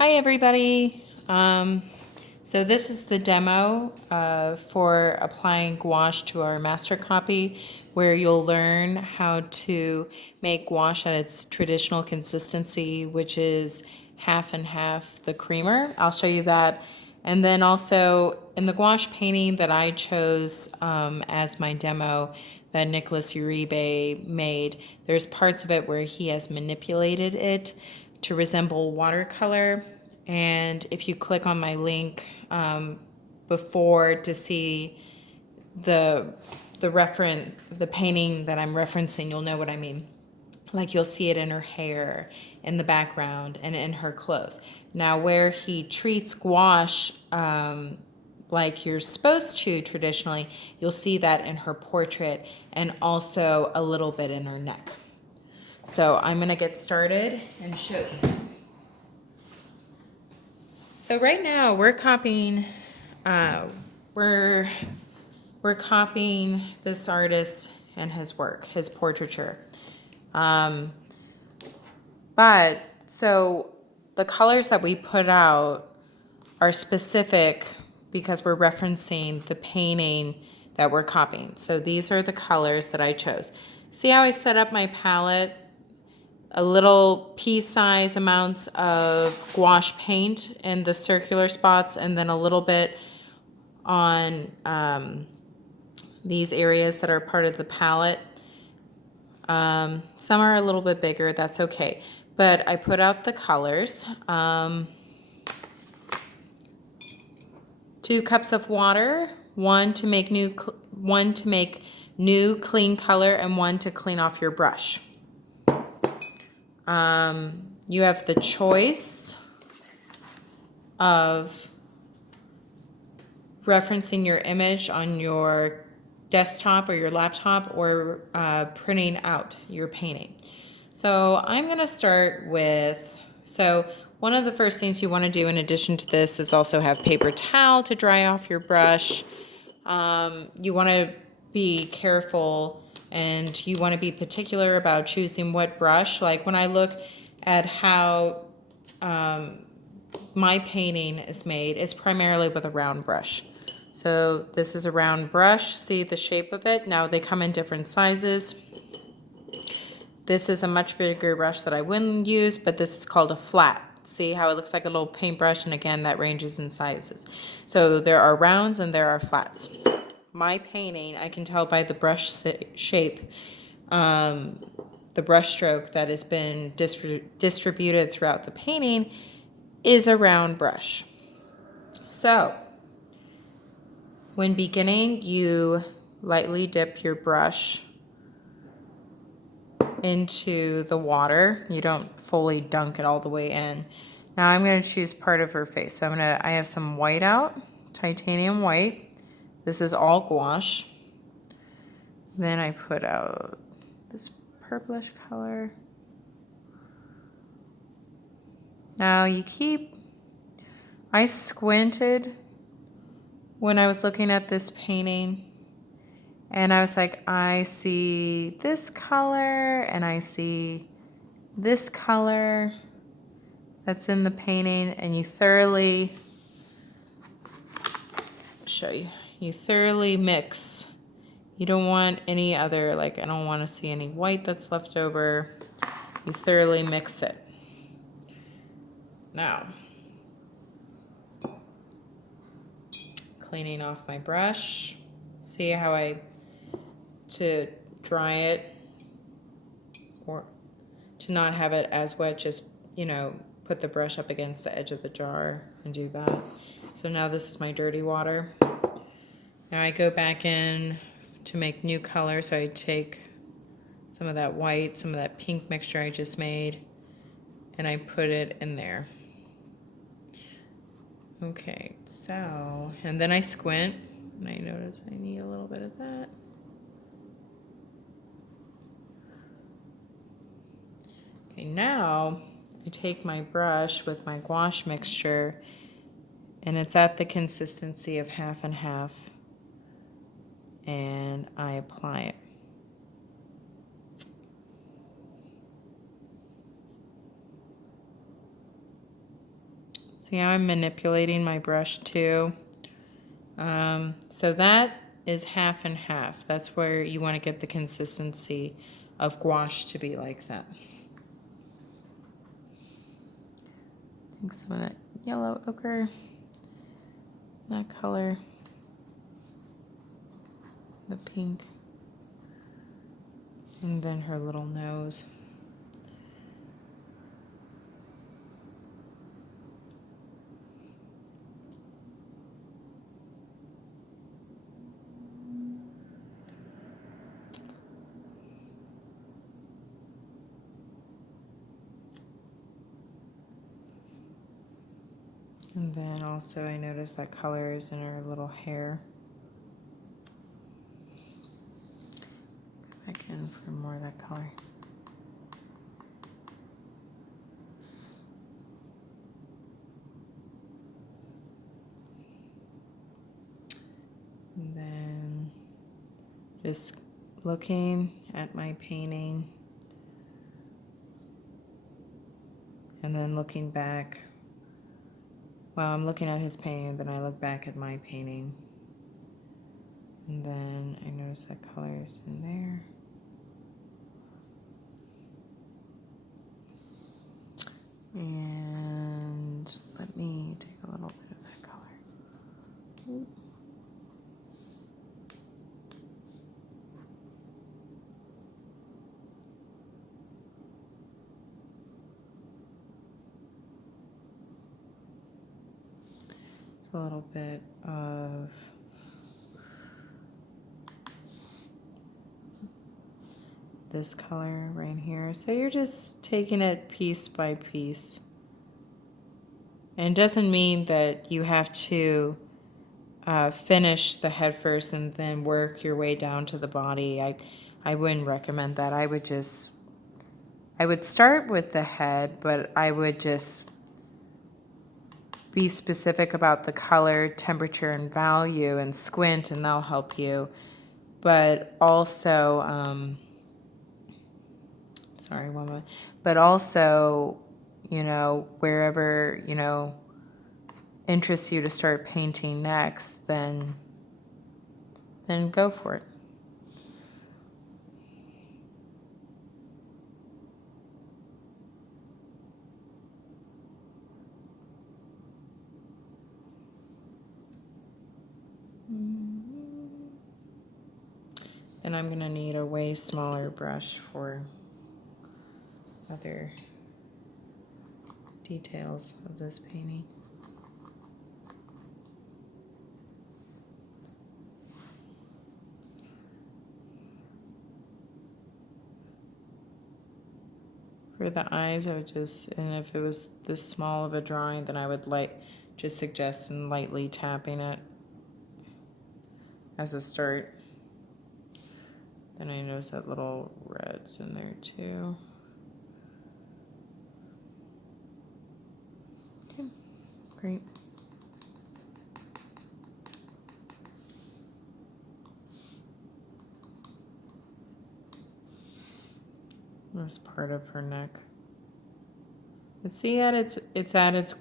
Hi everybody. So this is the demo for applying gouache to our master copy, where you'll learn how to make gouache at its traditional consistency, which is half and half the creamer. I'll show you that. And then also in the gouache painting that I chose as my demo that Nicholas Uribe made, there's parts of it where he has manipulated it to resemble watercolor. And if you click on my link before to see the painting that I'm referencing, you'll know what I mean. Like you'll see it in her hair, in the background, and in her clothes. Now where he treats gouache like you're supposed to traditionally, you'll see that in her portrait and also a little bit in her neck. So I'm gonna get started and show you. So right now we're copying, we're copying this artist and his work, his portraiture. But so the colors that we put out are specific because we're referencing the painting that we're copying. So these are the colors that I chose. See how I set up my palette? A little pea-size amounts of gouache paint in the circular spots, and then a little bit on these areas that are part of the palette. Some are a little bit bigger, that's okay. But I put out the colors. 2 cups of water, one to make new clean color, and one to clean off your brush. You have the choice of referencing your image on your desktop or your laptop, or printing out your painting. So I'm going to start with, one of the first things you want to do in addition to this is also have paper towel to dry off your brush. You want to be careful and you want to be particular about choosing what brush. Like when I look at how my painting is made, it's primarily with a round brush. So this is a round brush. See the shape of it? Now they come in different sizes. This is a much bigger brush that I wouldn't use, but this is called a flat. See how it looks like a little paintbrush, and again, that ranges in sizes. So there are rounds and there are flats. My painting, I can tell by the brush shape, the brush stroke that has been distributed throughout the painting is a round brush. So when beginning, you lightly dip your brush into the water. You don't fully dunk it all the way in. Now I'm going to choose part of her face. So I have some white out, titanium white. This is all gouache. Then I put out this purplish color. Now I squinted when I was looking at this painting, and I was like, I see this color and I see this color that's in the painting, and you thoroughly mix. You don't want any other, like I don't want to see any white that's left over. You thoroughly mix it. Now, cleaning off my brush. See how to dry it, or to not have it as wet, just, put the brush up against the edge of the jar and do that. So now this is my dirty water. Now I go back in to make new color, so I take some of that white, some of that pink mixture I just made, and I put it in there. Okay, so, and then I squint, and I notice I need a little bit of that. Okay, now I take my brush with my gouache mixture, and it's at the consistency of half and half, and I apply it. See how I'm manipulating my brush too? So that is half and half. That's where you want to get the consistency of gouache to be like that. Take some of that yellow ochre, that color, the pink, and then her little nose. And then also I noticed that color is in her little hair. Go back in for more of that color. And then just looking at my painting and then looking back. Well, I'm looking at his painting, then I look back at my painting. And then I notice that color is in there. And let me take a little bit of that color. A little bit of this color right here. So you're just taking it piece by piece. And it doesn't mean that you have to finish the head first and then work your way down to the body. I wouldn't recommend that. I would start with the head, but I would just be specific about the color, temperature, and value, and squint, and they'll help you. But also, sorry, one more. But also, you know, wherever, you know, interests you to start painting next, then go for it. Then I'm going to need a way smaller brush for other details of this painting. For the eyes, I would just, and if it was this small of a drawing, then I would just suggest and lightly tapping it as a start. Then I notice that little red's in there too. Okay, great. This part of her neck. And see, it's at its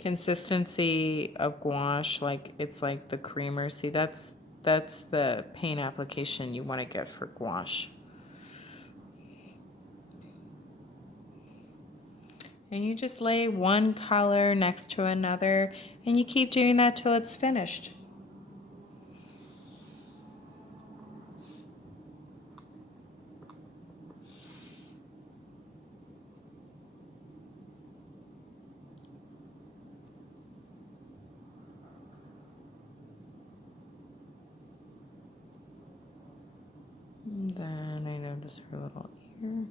consistency of gouache, like it's like the creamer. See, that's the paint application you want to get for gouache. And you just lay one color next to another, and you keep doing that till it's finished. And then I notice her little ear.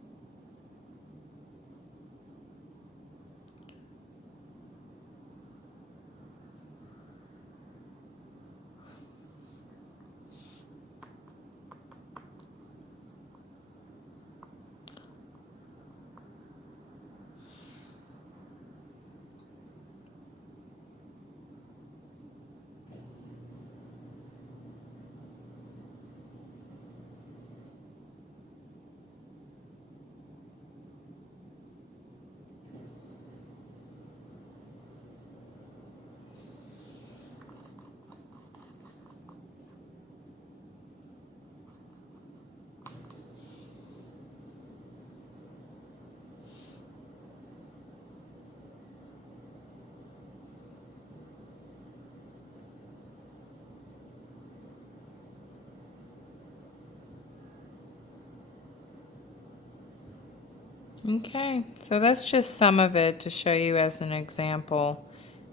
Okay, so that's just some of it to show you as an example.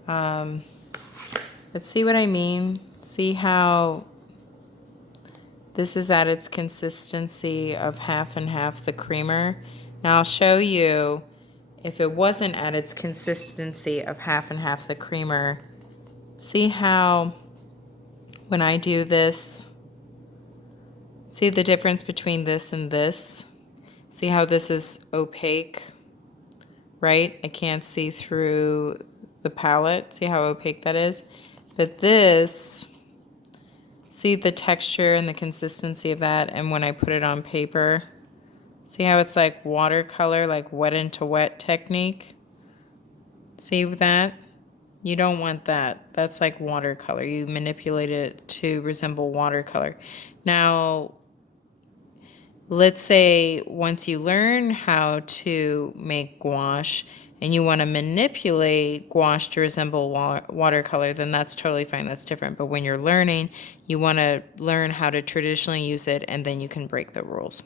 But see what I mean? See how this is at its consistency of half and half the creamer. Now I'll show you if it wasn't at its consistency of half and half the creamer. See how when I do this, see the difference between this and this? See how this is opaque, right? I can't see through the palette. See how opaque that is? But this, see the texture and the consistency of that, and when I put it on paper, see how it's like watercolor, like wet into wet technique? See that? You don't want that. That's like watercolor. You manipulate it to resemble watercolor. Now, let's say once you learn how to make gouache and you want to manipulate gouache to resemble watercolor, then that's totally fine. That's different. But when you're learning, you want to learn how to traditionally use it, and then you can break the rules.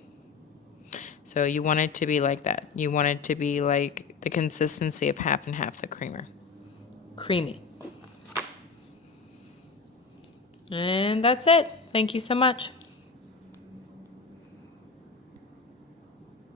So you want it to be like that. You want it to be like the consistency of half and half the creamer. Creamy. And that's it. Thank you so much.